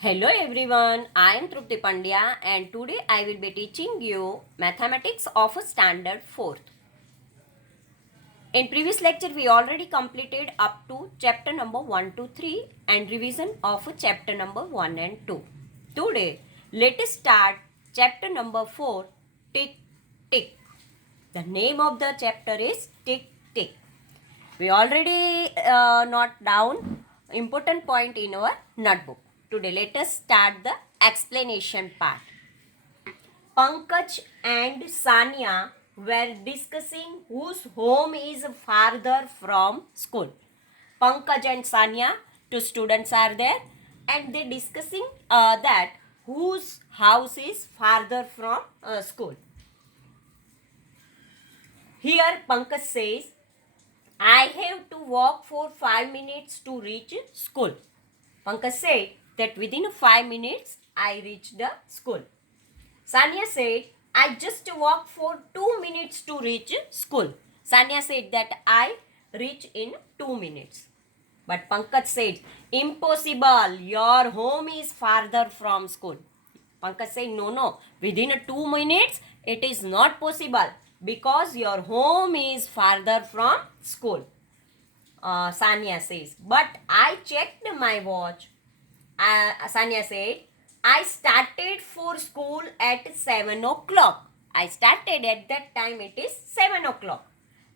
Hello everyone, I am Trupti Pandya and today I will be teaching you mathematics of standard 4th. In previous lecture we already completed up to chapter number 1 to 3 and revision of chapter number 1 and 2. Today let us start chapter number 4, tick tick. The name of the chapter is tick tick. We already note down important point in our notebook. Today let us start the explanation part. Pankaj and Sanya were discussing whose home is farther from school. Pankaj and Sanya, two students are there and they discussing that whose house is farther from school. Here Pankaj says, I have to walk for 5 minutes to reach school. Pankaj said that within 5 minutes I reached the school. Sanya said, I just walk for 2 minutes to reach school. Sanya said that I reach in 2 minutes. But Pankaj said, impossible, your home is farther from school. Pankaj said, no, within 2 minutes it is not possible because your home is farther from school. Sanya says, but I checked my watch. Sanya said, I started for school at 7 o'clock. I started at that time, it is 7 o'clock.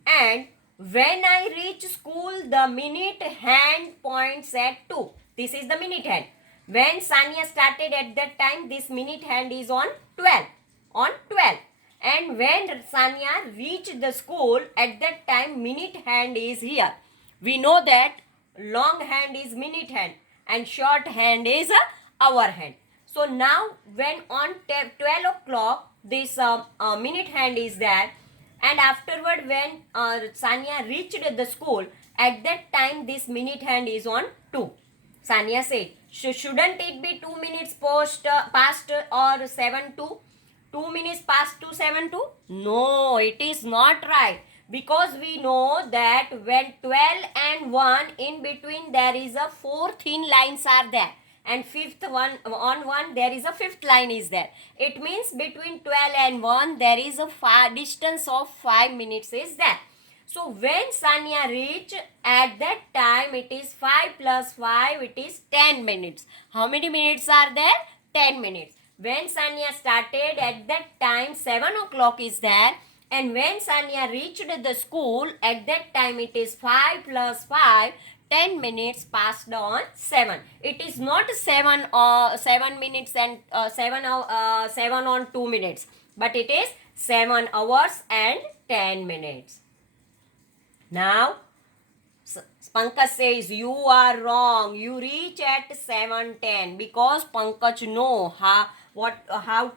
And when I reach school, the minute hand points at 2. This is the minute hand. When Sanya started at that time, this minute hand is on 12. On 12. And when Sanya reached the school, at that time, minute hand is here. We know that long hand is minute hand and short hand is hour hand. So now when on 12 o'clock this minute hand is there, and afterward when Sanya reached the school, at that time this minute hand is on 2. Sanya said, shouldn't it be 2 minutes past or 7 to 2 minutes past to 7 to? No, it is not right. Because we know that when 12 and 1 in between there is a 4 thin lines are there and fifth one on 1 there is a fifth line is there. It means between 12 and 1 there is a distance of 5 minutes is there. So when Sanya reach at that time it is 5 plus 5 it is 10 minutes. How many minutes are there? 10 minutes. When Sanya started at that time 7 o'clock is there. And when Sanya reached the school, at that time it is 5 plus 5, 10 minutes passed on 7. It is not 7 minutes and 7 on 2 minutes, but it is 7 hours and 10 minutes. Now, Pankaj says you are wrong. You reach at 7:10 because Pankaj know how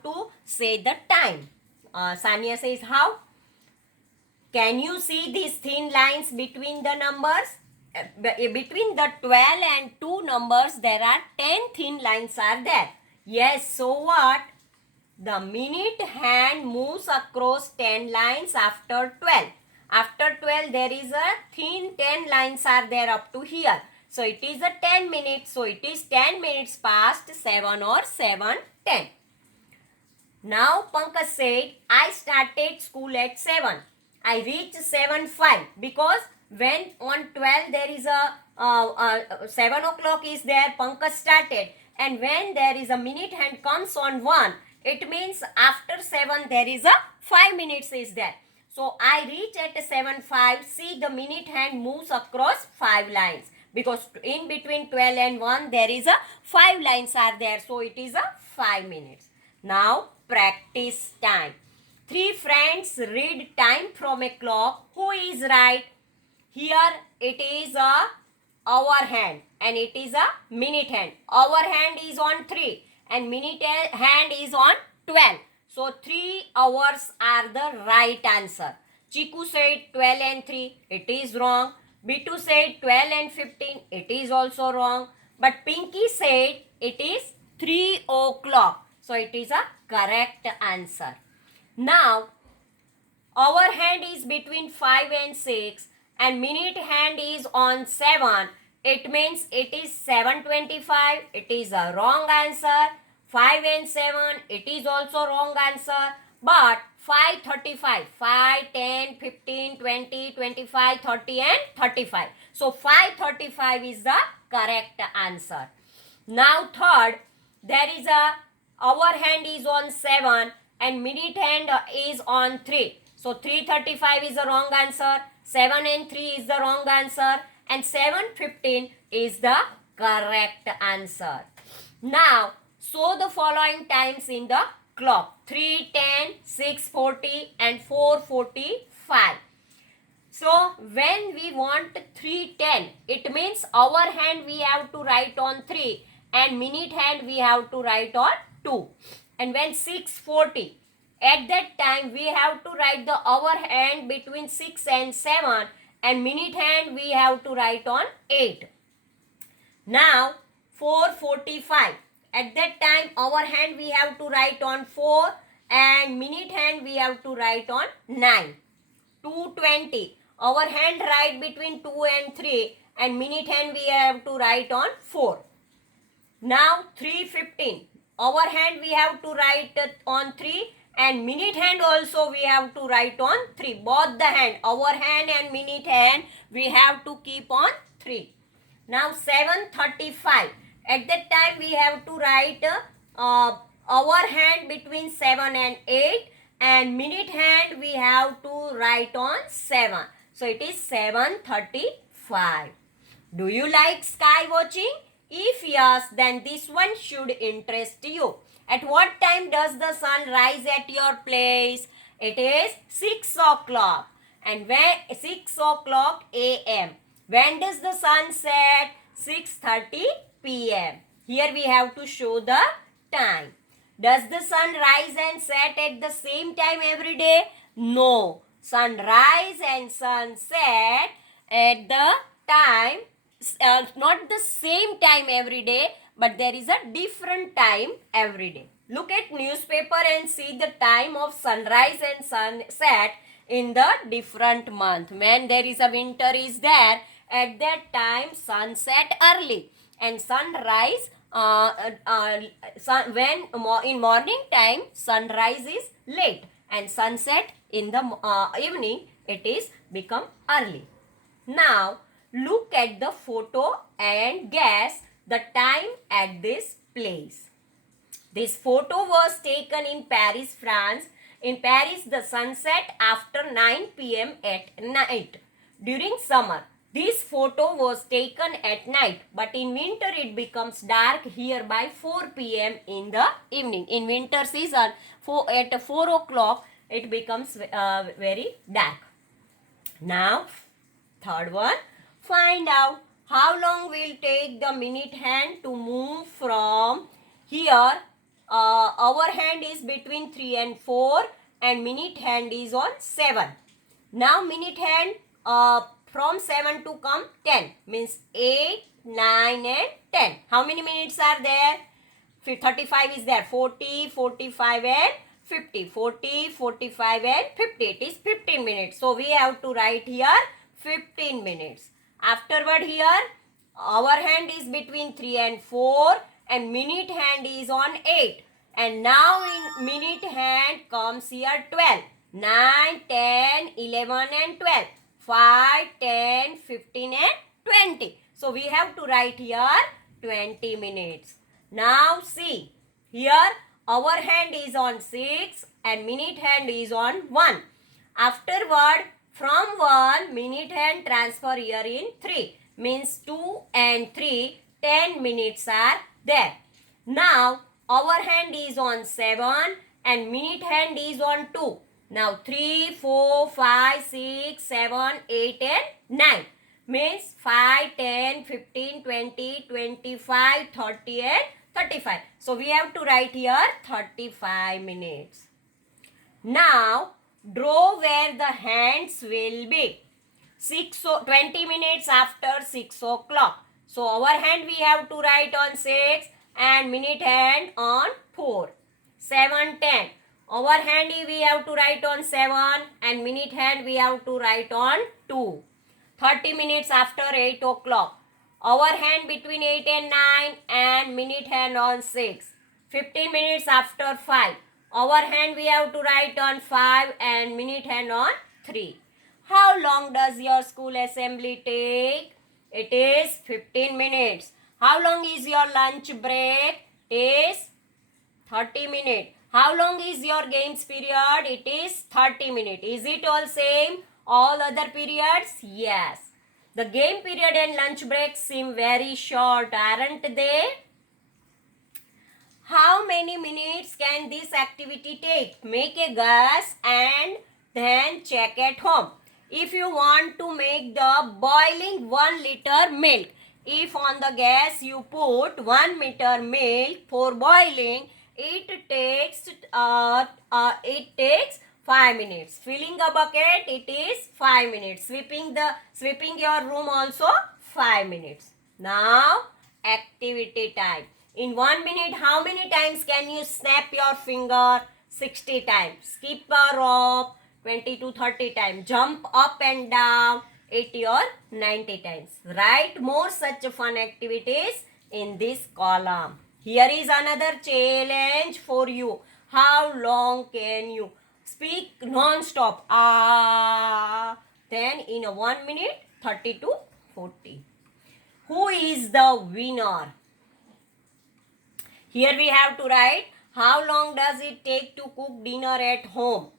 to say the time. Sanya says how? Can you see these thin lines between the numbers? Between the 12 and 2 numbers, there are 10 thin lines are there. Yes, so what? The minute hand moves across 10 lines after 12. After 12, there is a thin 10 lines are there up to here. So, it is a 10 minutes. So, it is 10 minutes past 7 or 7:10. Now Pankaj said, I started school at 7. I reached 7:05 because when on 12 there is a 7 o'clock is there, Pankaj started. And when there is a minute hand comes on 1, it means after 7 there is a 5 minutes is there. So I reach at 7:05. See, the minute hand moves across 5 lines because in between 12 and 1 there is a 5 lines are there. So it is a 5 minutes. Now practice time. 3 friends read time from a clock. Who is right? Here it is a hour hand and it is a minute hand. Hour hand is on 3 and minute hand is on 12. So 3 hours are the right answer. Chiku said 12 and 3. It is wrong. Bitu said 12 and 15. It is also wrong. But Pinky said it is 3 o'clock. So it is a correct answer. Now, hour hand is between 5 and 6 and minute hand is on 7. it means it is 7:25. It is a wrong answer. 5 and 7, it is also wrong answer. But 5:35, 5, 10, 15, 20, 25, 30 and 35. So 5:35 is the correct answer. Now third, there is a hour hand is on 7 and minute hand is on 3. So 3:35 is the wrong answer. 7 and 3 is the wrong answer. And 7:15 is the correct answer. Now, show the following times in the clock. 3:10, 6:40 and 4:45. So, when we want 3:10, it means hour hand we have to write on 3 and minute hand we have to write on 2. And when 6:40, at that time we have to write the hour hand between 6 and 7 and minute hand we have to write on 8. Now 4:45. At that time hour hand we have to write on 4 and minute hand we have to write on 9. 2:20. Our hand write between 2 and 3 and minute hand we have to write on 4. Now 3:15. Our hand we have to write on 3 and minute hand also we have to write on 3. Both the hand, our hand and minute hand, we have to keep on 3. Now 7:35. At that time we have to write our hand between 7 and 8 and minute hand we have to write on 7. So it is 7:35. Do you like sky watching? If yes, then this one should interest you. At what time does the sun rise at your place? It is 6 o'clock. And when 6 o'clock a.m. When does the sun set? 6:30 p.m. Here we have to show the time. Does the sun rise and set at the same time every day? No. Sun rise and sun set at the time, not the same time every day, but there is a different time every day. Look at newspaper and see the time of sunrise and sunset in the different month. When there is a winter is there, at that time sunset early and sunrise when in morning time sunrise is late and sunset in the evening it is become early. Now look at the photo and guess the time at this place. This photo was taken in Paris, France. In Paris, the sunset after 9 p.m. at night. During summer, this photo was taken at night, but in winter it becomes dark here by 4 p.m. in the evening. In winter season, at 4 o'clock, it becomes very dark. Now, third one, find out how long will take the minute hand to move from here. Our hand is between 3 and 4 and minute hand is on 7. Now minute hand from 7 to come 10 means 8, 9 and 10. How many minutes are there? 35 is there. 40, 45 and 50. 40, 45 and 50. It is 15 minutes. So we have to write here 15 minutes. Afterward here, our hand is between 3 and 4 and minute hand is on 8. And now in minute hand comes here 12. 9, 10, 11 and 12. 5, 10, 15 and 20. So we have to write here 20 minutes. Now see, here our hand is on 6 and minute hand is on 1. Afterward, from 1, minute hand transfer here in 3. Means 2 and 3, 10 minutes are there. Now, our hand is on 7 and minute hand is on 2. Now, 3, 4, 5, 6, 7, 8 and 9. Means 5, 10, 15, 20, 25, 30 and 35. So, we have to write here 35 minutes. Now, draw where the hands will be. 20 minutes after 6 o'clock. So, our hand we have to write on 6 and minute hand on 4. 7, 10. Our hand we have to write on 7 and minute hand we have to write on 2. 30 minutes after 8 o'clock. Hour hand between 8 and 9 and minute hand on 6. 15 minutes after 5. Hour hand we have to write on 5 and minute hand on 3. How long does your school assembly take? It is 15 minutes. How long is your lunch break? It is 30 minutes. How long is your games period? It is 30 minutes. Is it all same? All other periods? Yes. The game period and lunch break seem very short, aren't they? How many minutes can this activity take? Make a guess and then check at home. If you want to make the boiling 1 liter milk, if on the gas you put 1 liter milk for boiling, it takes 5 minutes. Filling a bucket, it is 5 minutes. Sweeping your room also 5 minutes. Now activity time. In 1 minute, how many times can you snap your finger? 60 times. Skip a rope 20 to 30 times. Jump up and down 80 or 90 times. Write more such fun activities in this column. Here is another challenge for you. How long can you speak non-stop? Then in a 1 minute, 30 to 40. Who is the winner? Here we have to write how long does it take to cook dinner at home?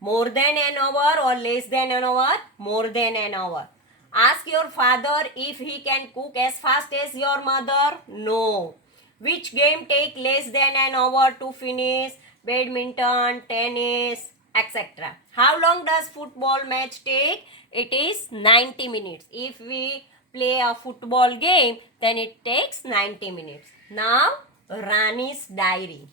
More than an hour or less than an hour? More than an hour. Ask your father if he can cook as fast as your mother? No. Which game take less than an hour to finish? Badminton, tennis, etc. How long does football match take? It is 90 minutes. If we play a football game, then it takes 90 minutes. Now, Rani's diary.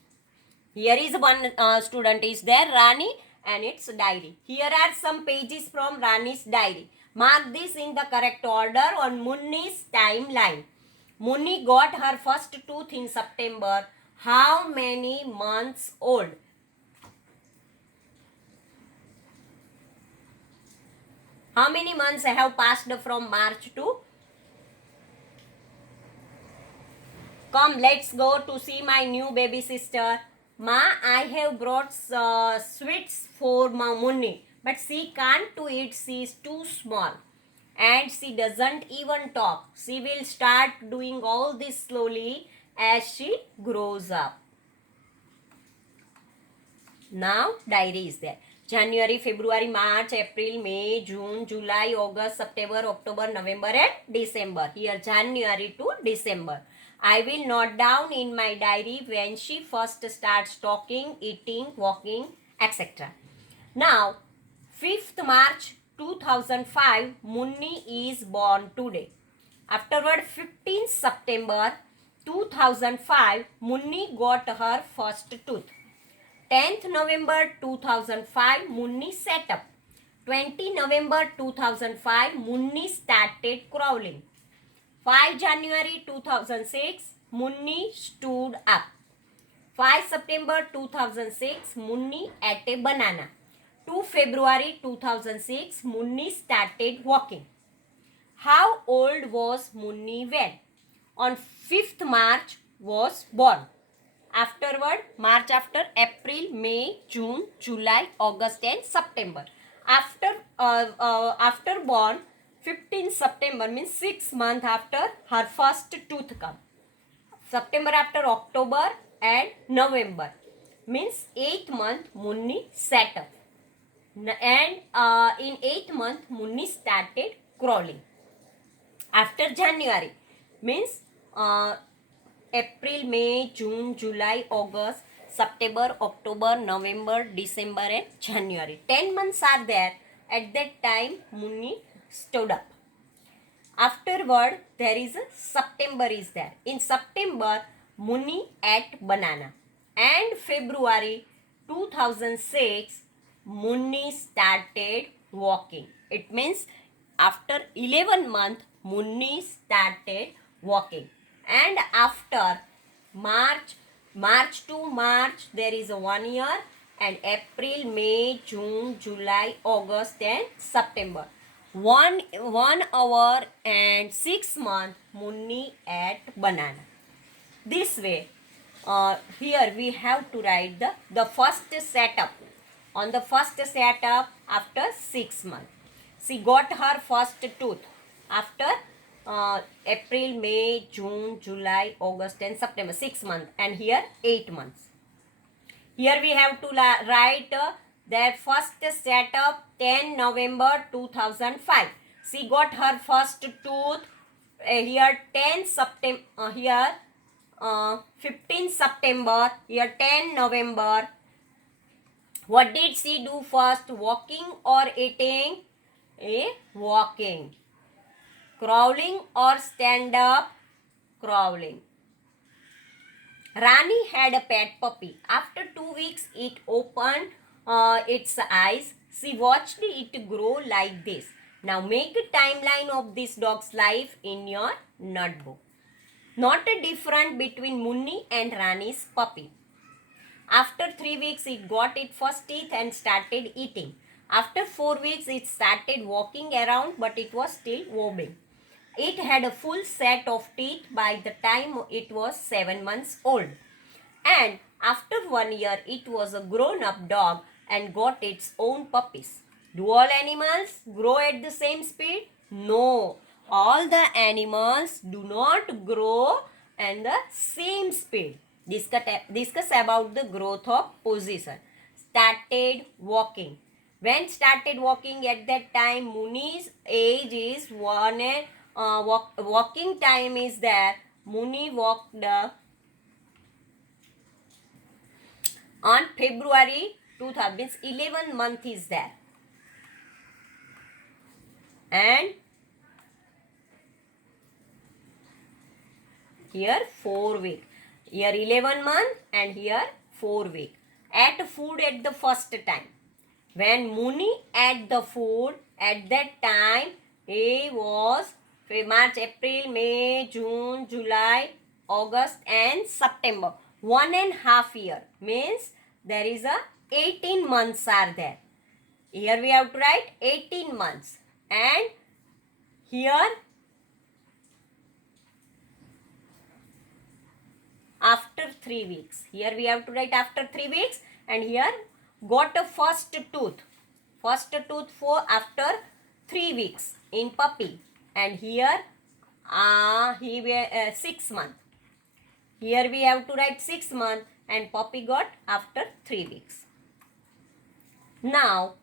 Here is one student is there, Rani, and its diary. Here are some pages from Rani's diary. Mark this in the correct order on Munni's timeline. Munni got her first tooth in September. How many months old? How many months have passed from March to? Come, let's go to see my new baby sister. Ma, I have brought sweets for Munni, but she can't do it. She is too small. And she doesn't even talk. She will start doing all this slowly as she grows up. Now, diary is there. January, February, March, April, May, June, July, August, September, October, November and December. Here, January to December. I will note down in my diary when she first starts talking, eating, walking, etc. Now, 5th March 2005, Munni is born today. Afterward, 15th September 2005, Munni got her first tooth. 10th November 2005, Munni sat up. 20 November 2005, Munni started crawling. 5 January 2006, Munni stood up. 5 September 2006, Munni ate a banana. 2 February 2006, Munni started walking. How old was Munni when? On 5th March was born. Afterward, March after April, May, June, July, August and September. After born, 15 September means 6 months after her first tooth come. September after October and November means 8th month Munni sat up. And in 8th month Munni started crawling. After January means April, May, June, July, August, September, October, November, December and January. 10 months are there. At that time Munni stood up. Afterward, there is a September is there. In September, Munni ate banana. And February 2006, Munni started walking. It means after 11 months, Munni started walking. And after March to March, there is a 1 year. And April, May, June, July, August and September. 1 hour and 6 months Munni ate banana. This way, here we have to write the first setup. On the first setup after 6 months. She got her first tooth after April, May, June, July, August and September. 6 months and here 8 months. Here we have to write their first setup 10 November 2005. She got her first tooth here 10 September, here 15 September, here 10 November. What did she do first? Walking or eating? Walking. Crawling or stand up? Crawling. Rani had a pet puppy. After 2 weeks, it opened its eyes. She watched it grow like this. Now make a timeline of this dog's life in your notebook. Not a difference between Munni and Rani's puppy. After 3 weeks, it got its first teeth and started eating. After 4 weeks, it started walking around, but it was still wobbling. It had a full set of teeth by the time it was 7 months old. And after 1 year, it was a grown-up dog and got its own puppies. Do all animals grow at the same speed? No. All the animals do not grow at the same speed. Discuss about the growth of position. Started walking. When started walking at that time, Muni's age is 1 and walking time is there. Muni walked on February 2000, means 11 month is there. And here 4 week. Here 11 month and here 4 week. Ate food at the first time. When Muni ate the food at that time, he was March, April, May, June, July, August and September. 1.5 year means there is a 18 months are there. Here we have to write 18 months and here after 3 weeks. Here we have to write after 3 weeks and here got a first tooth. First tooth for after 3 weeks in puppy. And here he 6 months. Here we have to write 6 months and puppy got after 3 weeks. Now,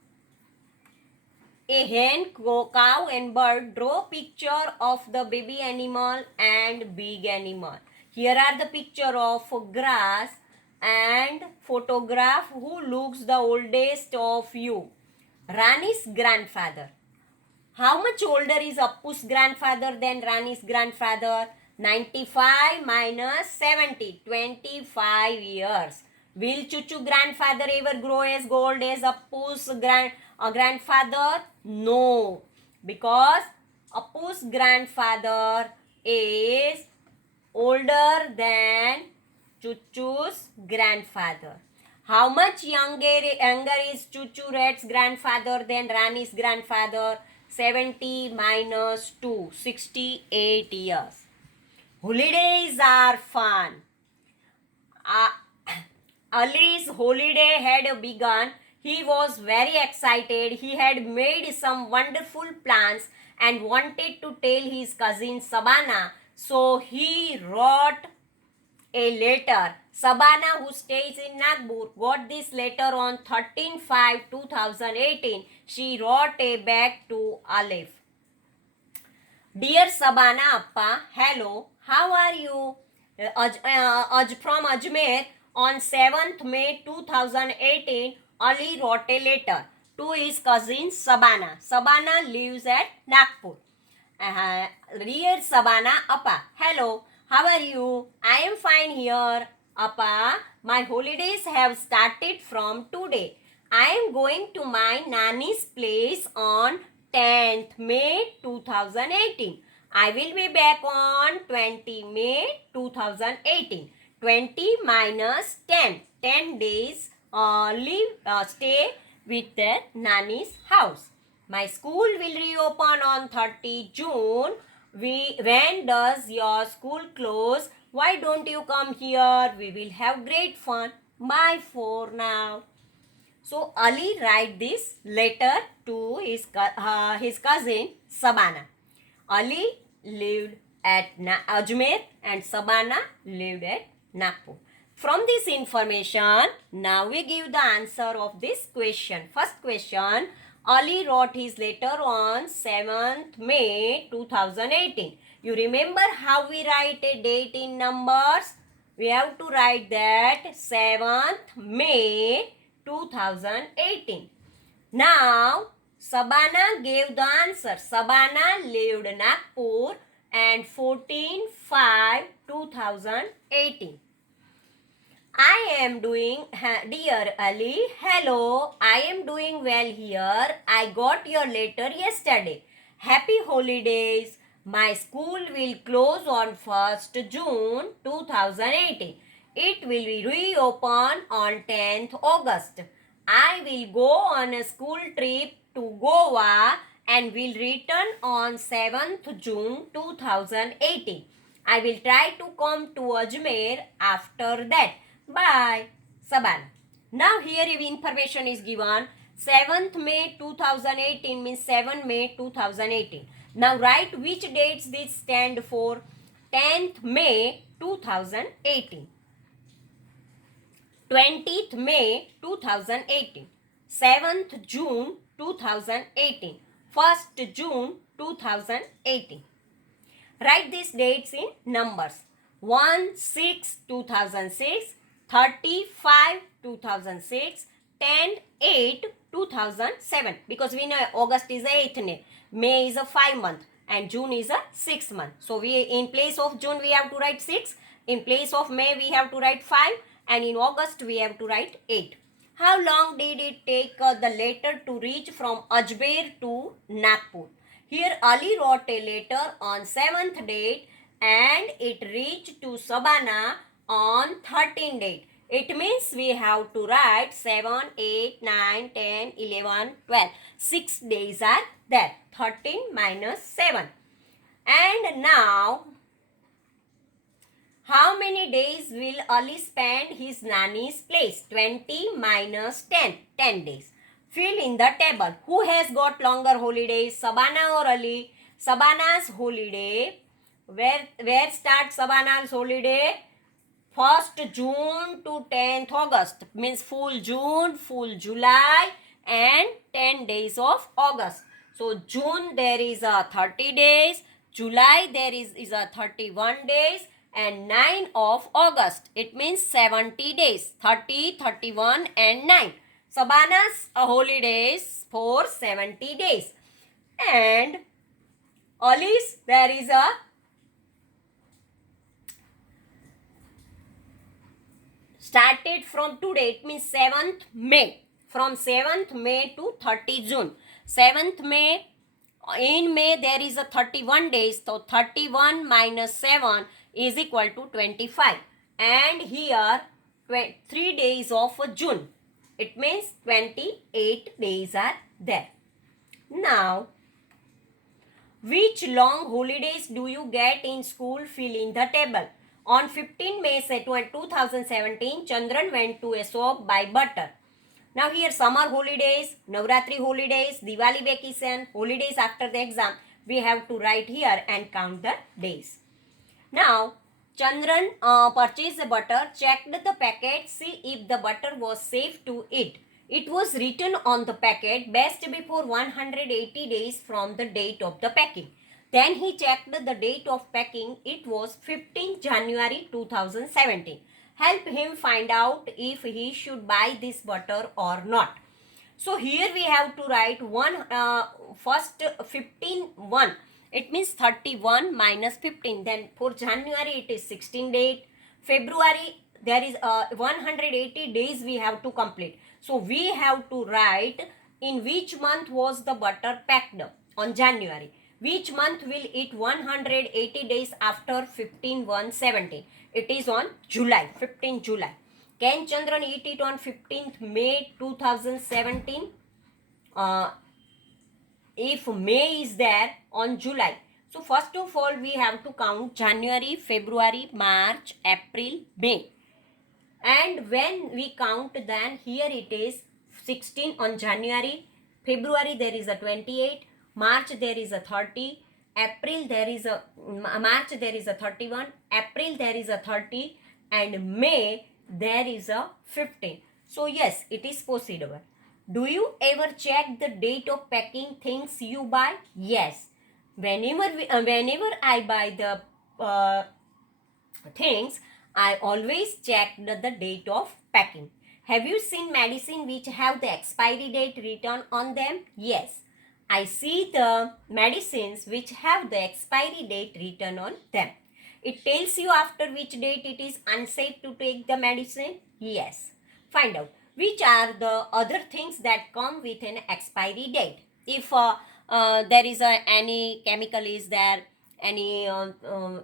a hen, cow and bird draw picture of the baby animal and big animal. Here are the picture of grass and photograph who looks the oldest of you. Rani's grandfather. How much older is Appu's grandfather than Rani's grandfather? 95 minus 70, 25 years. Will Chuchu grandfather ever grow as old as Appu's grandfather? No, because Appu's grandfather is older than Chuchu's grandfather. How much younger is Chuchu Red's grandfather than Rani's grandfather? 70 minus 2, 68 years. Holidays are fun. Ali's holiday had begun. He was very excited. He had made some wonderful plans and wanted to tell his cousin Sabana. So he wrote a letter. Sabana, who stays in Nagpur, got this letter on 13/5/2018. She wrote a back to Alif. Dear Sabana Appa, hello, how are you? From Ajmer on 7th May 2018, Ali wrote a letter to his cousin Sabana. Sabana lives at Nagpur. Dear Sabana Appa, hello, how are you? I am fine here. Appa, my holidays have started from today. I am going to my nanny's place on 10th May 2018. I will be back on 20 May 2018. 20 minus 10. 10 days stay with their nanny's house. My school will reopen on 30 June. When does your school close? Why don't you come here? We will have great fun. Bye for now. So Ali write this letter to his cousin Sabana. Ali lived at Ajmer and Sabana lived at Nagpur. From this information, now we give the answer of this question. First question, Ali wrote his letter on 7th May 2018. You remember how we write a date in numbers? We have to write that 7th May 2018. Now, Sabana gave the answer. Sabana lived in Nagpur and 14/5/2018. I am doing, dear Ali, hello, I am doing well here. I got your letter yesterday. Happy holidays. My school will close on 1st June 2018. It will be reopened on 10th August. I will go on a school trip to Goa and will return on 7th June 2018. I will try to come to Ajmer after that. Bye, Sabana. Now here information is given. 7th May 2018 means 7 May 2018. Now write which dates this stand for. 10th May 2018. 20th May 2018. 7th June 2018. 1st June 2018. Write these dates in numbers. 1/6/2006, 30/5/2006, 10/8/2007. Because we know August is a 8th day, May is a 5 month and June is a 6 month. So we, in place of June we have to write 6, in place of May we have to write 5, and in August we have to write 8. How long did it take the letter to reach from Ajmer to Nagpur? Here Ali wrote a letter on 7th date and it reached to Sabana on 13th date. It means we have to write 7, 8, 9, 10, 11, 12. 6 days are there. 13 minus 7. And now, how many days will Ali spend his nanny's place? 20 minus 10. 10 days. Fill in the table. Who has got longer holidays? Sabana or Ali? Sabana's holiday. Where starts Sabana's holiday? 1st June to 10th August. Means full June, full July and 10 days of August. So June there is a 30 days. July there is a 31 days. And 9 of August. It means 70 days. 30, 31 and 9. Sabana's holidays for 70 days. And Ali's there is a started from today. It means 7th May. From 7th May to 30 June. 7th May. In May there is a 31 days. So 31 minus 7 is equal to 25. And here 3 days of June. It means 28 days are there. Now, which long holidays do you get in school? Fill in the table. On 15 May 2017, Chandran went to a shop buy butter. Now here summer holidays, Navratri holidays, Diwali vacation, holidays after the exam. We have to write here and count the days. Now, Chandran purchased the butter, checked the packet, see if the butter was safe to eat. It was written on the packet, best before 180 days from the date of the packing. Then he checked the date of packing. It was 15 January 2017. Help him find out if he should buy this butter or not. So here we have to write first 15 It means 31 minus 15. Then for January it is 16 date. February there is 180 days we have to complete. So we have to write in which month was the butter packed on January. Which month will it 180 days after 15/1/17? It is on July, 15 July. Can Chandran eat it on 15th May 2017? if May is there, on July. So first of all, we have to count January, February, March, April, May. And when we count, then here it is 16 on January, February there is a 28, March there is a 30, April there is a March there is a 31, April there is a 30, and May there is a 15. So yes, it is possible. Do you ever check the date of packing things you buy? Yes. Whenever I buy the things, I always check the date of packing. Have you seen medicine which have the expiry date written on them? Yes. I see the medicines which have the expiry date written on them. It tells you after which date it is unsafe to take the medicine? Yes. Find out which are the other things that come with an expiry date. If there is any chemical is there, any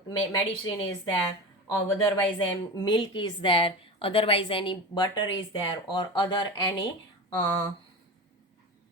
medicine is there, or otherwise milk is there, otherwise any butter is there, or other any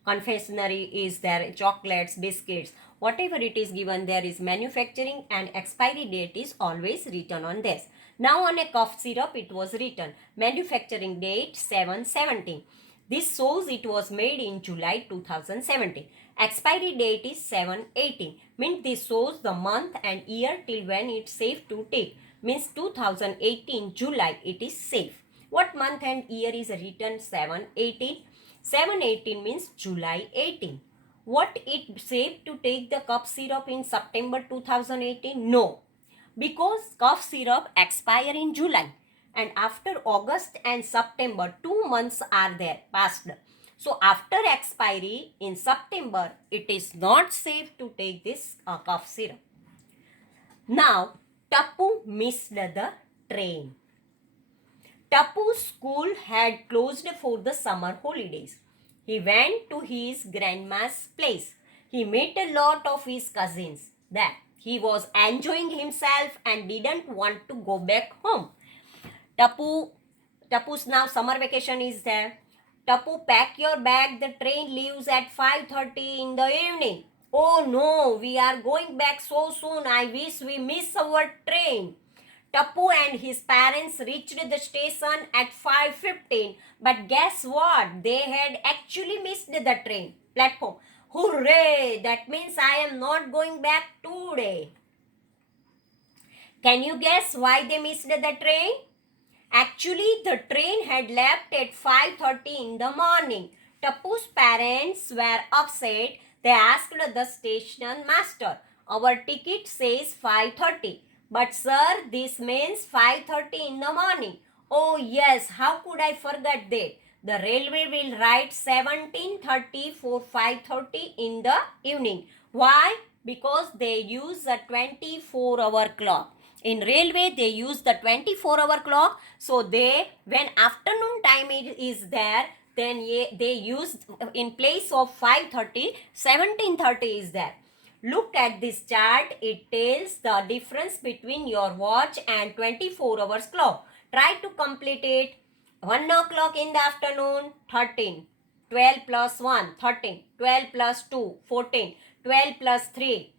confectionery is there, chocolates, biscuits, whatever it is given, there is manufacturing and expiry date is always written on this. Now on a cough syrup it was written manufacturing date 7/17. This shows it was made in July 2017. Expiry date is 7/18. Means this shows the month and year till when it's safe to take. Means 2018 July it is safe. What month and year is written 7/18? 7/18 means July 18. What it safe to take the cough syrup in September 2018? No. Because cough syrup expire in July. And after August and September, 2 months are there passed. So after expiry in September, it is not safe to take this cough syrup. Now, Tapu missed the train. Tapu's school had closed for the summer holidays. He went to his grandma's place. He met a lot of his cousins there. He was enjoying himself and didn't want to go back home. Tapu's now summer vacation is there. Tapu, pack your bag. The train leaves at 5:30 in the evening. Oh no, we are going back so soon. I wish we miss our train. Tapu and his parents reached the station at 5:15. But guess what? They had actually missed the train platform. Hooray! That means I am not going back today. Can you guess why they missed the train? Actually, the train had left at 5:30 in the morning. Tapu's parents were upset. They asked the station master, our ticket says 5:30. But sir, this means 5:30 in the morning. Oh yes, how could I forget that? The railway will write 17:30 for 5:30 in the evening. Why? Because they use a 24-hour clock. In railway, they use the 24-hour clock. So when afternoon time is there, then they use in place of 5:30, 17:30 is there. Look at this chart. It tells the difference between your watch and 24 hours clock. Try to complete it. 1 o'clock in the afternoon, 13. 12 plus 1, 13. 12 plus 2, 14. 12 plus 3,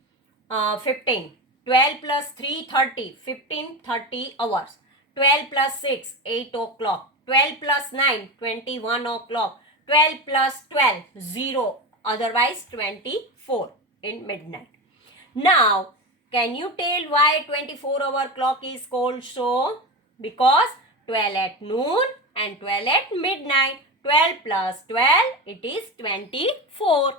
15. 12 plus 3, 30. 15, 30 hours. 12 plus 6, 8 o'clock. 12 plus 9, 21 o'clock. 12 plus 12, 0. Otherwise 24 in midnight. Now, can you tell why 24-hour clock is called so? Because 12 at noon and 12 at midnight. 12 plus 12, it is 24.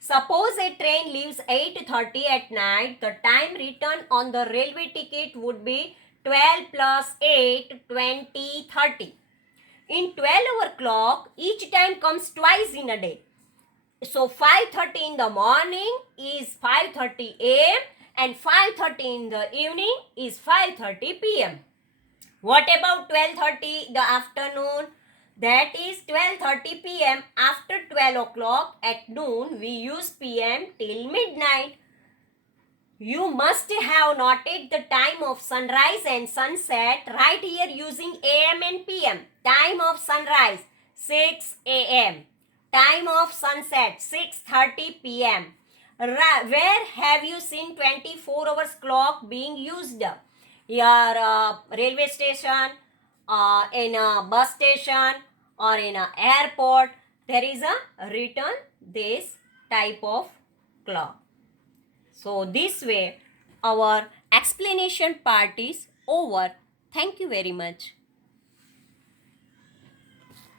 Suppose a train leaves 8:30 at night. The time written on the railway ticket would be 12 plus 8, 20, 30. In 12-hour clock, each time comes twice in a day. So 5:30 in the morning is 5:30 a.m. and 5:30 in the evening is 5:30 p.m. What about 12:30 the afternoon? That is 12:30 p.m. After 12 o'clock at noon, we use p.m. till midnight. You must have noted the time of sunrise and sunset right here using a.m. and p.m. Time of sunrise 6 a.m. Time of sunset 6:30 p.m. Where have you seen 24 hours clock being used? Your railway station, in a bus station, or in an airport, there is a written this type of clock. So this way our explanation part is over. Thank you very much.